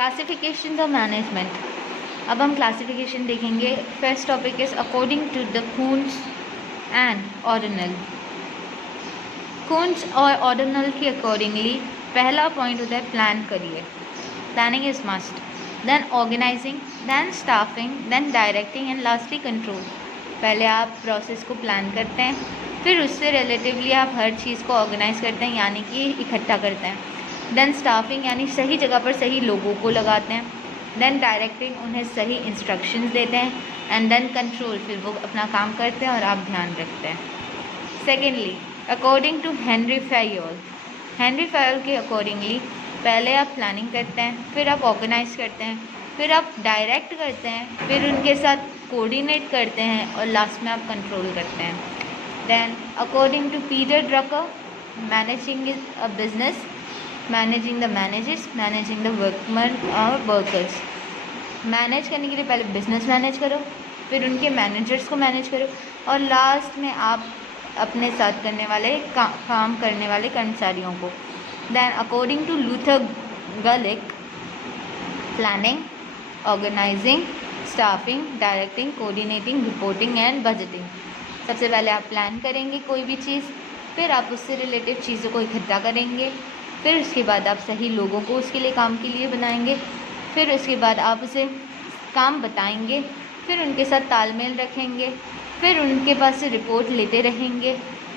Classification of management. अब हम classification देखेंगे। First topic is according to the Koontz and O'Donnell. Koontz और O'Donnell के अकॉर्डिंगली पहला पॉइंट होता है प्लान करिए। Planning is must, then organising, then staffing, then directing and lastly control. पहले आप प्रोसेस को प्लान करते हैं, फिर उससे रिलेटिवली आप हर चीज़ को ऑर्गेनाइज करते हैं, यानी कि इकट्ठा करते हैं। देन स्टाफिंग यानी सही जगह पर सही लोगों को लगाते हैं। देन डायरेक्टिंग उन्हें सही इंस्ट्रक्शंस देते हैं। एंड देन कंट्रोल, फिर वो अपना काम करते हैं और आप ध्यान रखते हैं। Secondly, according to Henry Fayol. Henry Fayol के अकॉर्डिंगली पहले आप प्लानिंग करते हैं, फिर आप ऑर्गेनाइज करते हैं, फिर आप डायरेक्ट करते हैं, फिर उनके साथ कोऑर्डिनेट करते हैं और लास्ट में आप कंट्रोल करते हैं। Then according to Peter Drucker, managing is a business, managing the managers, managing the workman और वर्कर्स। मैनेज करने के लिए पहले बिजनेस मैनेज करो, फिर उनके मैनेजर्स को मैनेज करो और लास्ट में आप अपने साथ करने वाले काम करने वाले कर्मचारियों को। Then according to Luther Gulick, planning, organising, staffing, directing, coordinating, reporting and budgeting. सबसे पहले आप प्लान करेंगे कोई भी चीज़, फिर आप उससे रिलेटेड चीज़ों को इकट्ठा करेंगे, फिर उसके बाद आप सही लोगों को उसके लिए काम के लिए बनाएंगे, फिर उसके बाद आप उसे काम बताएंगे, फिर उनके साथ तालमेल रखेंगे, फिर उनके पास से रिपोर्ट लेते रहेंगे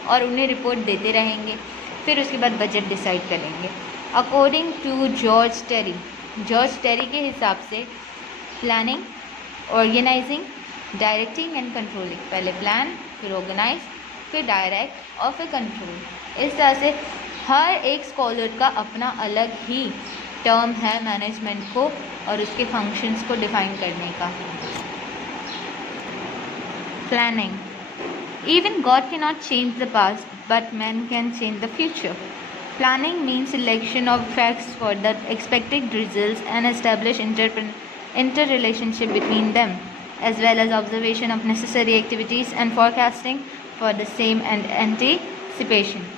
और उन्हें रिपोर्ट देते रहेंगे, फिर उसके बाद बजट डिसाइड करेंगे। अकॉर्डिंग टू जॉर्ज टेरी के हिसाब से planning, organising, directing and controlling, पहले प्लान, फिर ऑर्गेनाइज, फिर डायरेक्ट और फिर कंट्रोल। इस तरह से हर एक स्कॉलर का अपना अलग ही टर्म है मैनेजमेंट को और उसके फंक्शंस को डिफाइन करने का। Planning, even God cannot change the past, but man can change the future. Planning means selection of facts for the expected results and establish interrelationship between them, as well as observation of necessary activities and forecasting for the same and anticipation.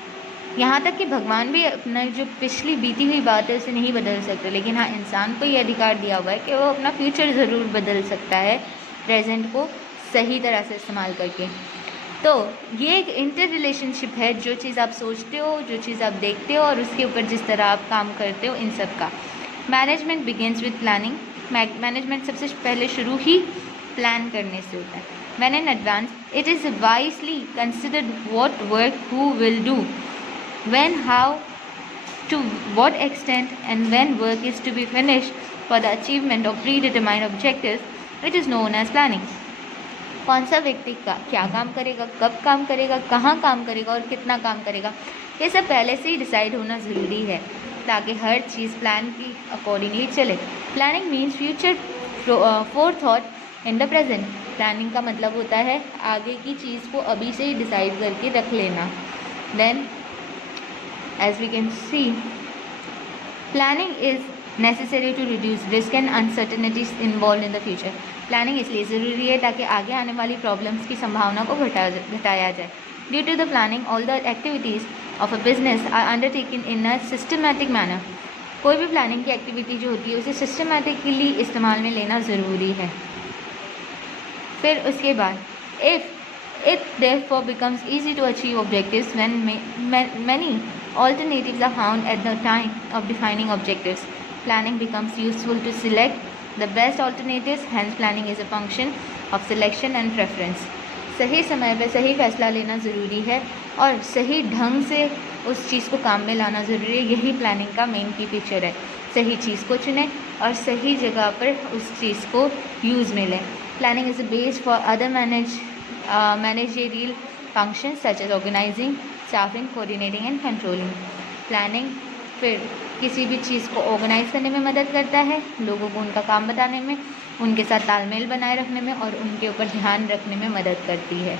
यहाँ तक कि भगवान भी अपना जो पिछली बीती हुई बात है उसे नहीं बदल सकते, लेकिन हाँ इंसान को ये अधिकार दिया हुआ है कि वो अपना फ्यूचर ज़रूर बदल सकता है प्रेजेंट को सही तरह से इस्तेमाल करके। तो ये एक इंटर रिलेशनशिप है, जो चीज़ आप सोचते हो, जो चीज़ आप देखते हो और उसके ऊपर जिस तरह आप काम करते हो, इन सब का। Management begins with planning. Management सबसे पहले शुरू ही प्लान करने से होता है। When in advance it is wisely considered what work who will do, when, how, to what extent and when work is to be finished for the achievement of predetermined objectives, it is known as planning. कौन सा व्यक्ति का क्या काम करेगा, कब काम करेगा, कहाँ काम करेगा और कितना काम करेगा, ये सब पहले से ही डिसाइड होना ज़रूरी है ताकि हर चीज़ प्लान की अकॉर्डिंगली चले। Planning means future forethought in the present. Planning का मतलब होता है आगे की चीज़ को अभी से ही डिसाइड करके रख लेना। Then as we can see, planning is necessary to reduce risk and uncertainties involved in the future. Planning इसलिए ज़रूरी है ताकि आगे आने वाली प्रॉब्लम्स की संभावना को घटाया जाए। Due to the planning, all the activities of a business are undertaken in a systematic manner. कोई भी प्लानिंग की एक्टिविटी जो होती है उसे सिस्टमेटिकली इस्तेमाल में लेना ज़रूरी है। फिर उसके बाद it therefore becomes easy to achieve objectives when many alternatives are found at the time of defining objectives. Planning becomes useful to select the best alternatives, hence planning is a function of selection and preference. सही समय पे सही फैसला लेना ज़रूरी है और सही ढंग से उस चीज़ को काम में लाना ज़रूरी है। यही प्लानिंग का मेन की फीचर है। सही चीज़ को चुनें और सही जगह पर उस चीज़ को यूज़ में लें। Planning is a base for other managerial functions such as organizing, staffing, coordinating and controlling. Planning फिर किसी भी चीज़ को ऑर्गेनाइज करने में मदद करता है, लोगों को उनका काम बताने में, उनके साथ तालमेल बनाए रखने में और उनके ऊपर ध्यान रखने में मदद करती है।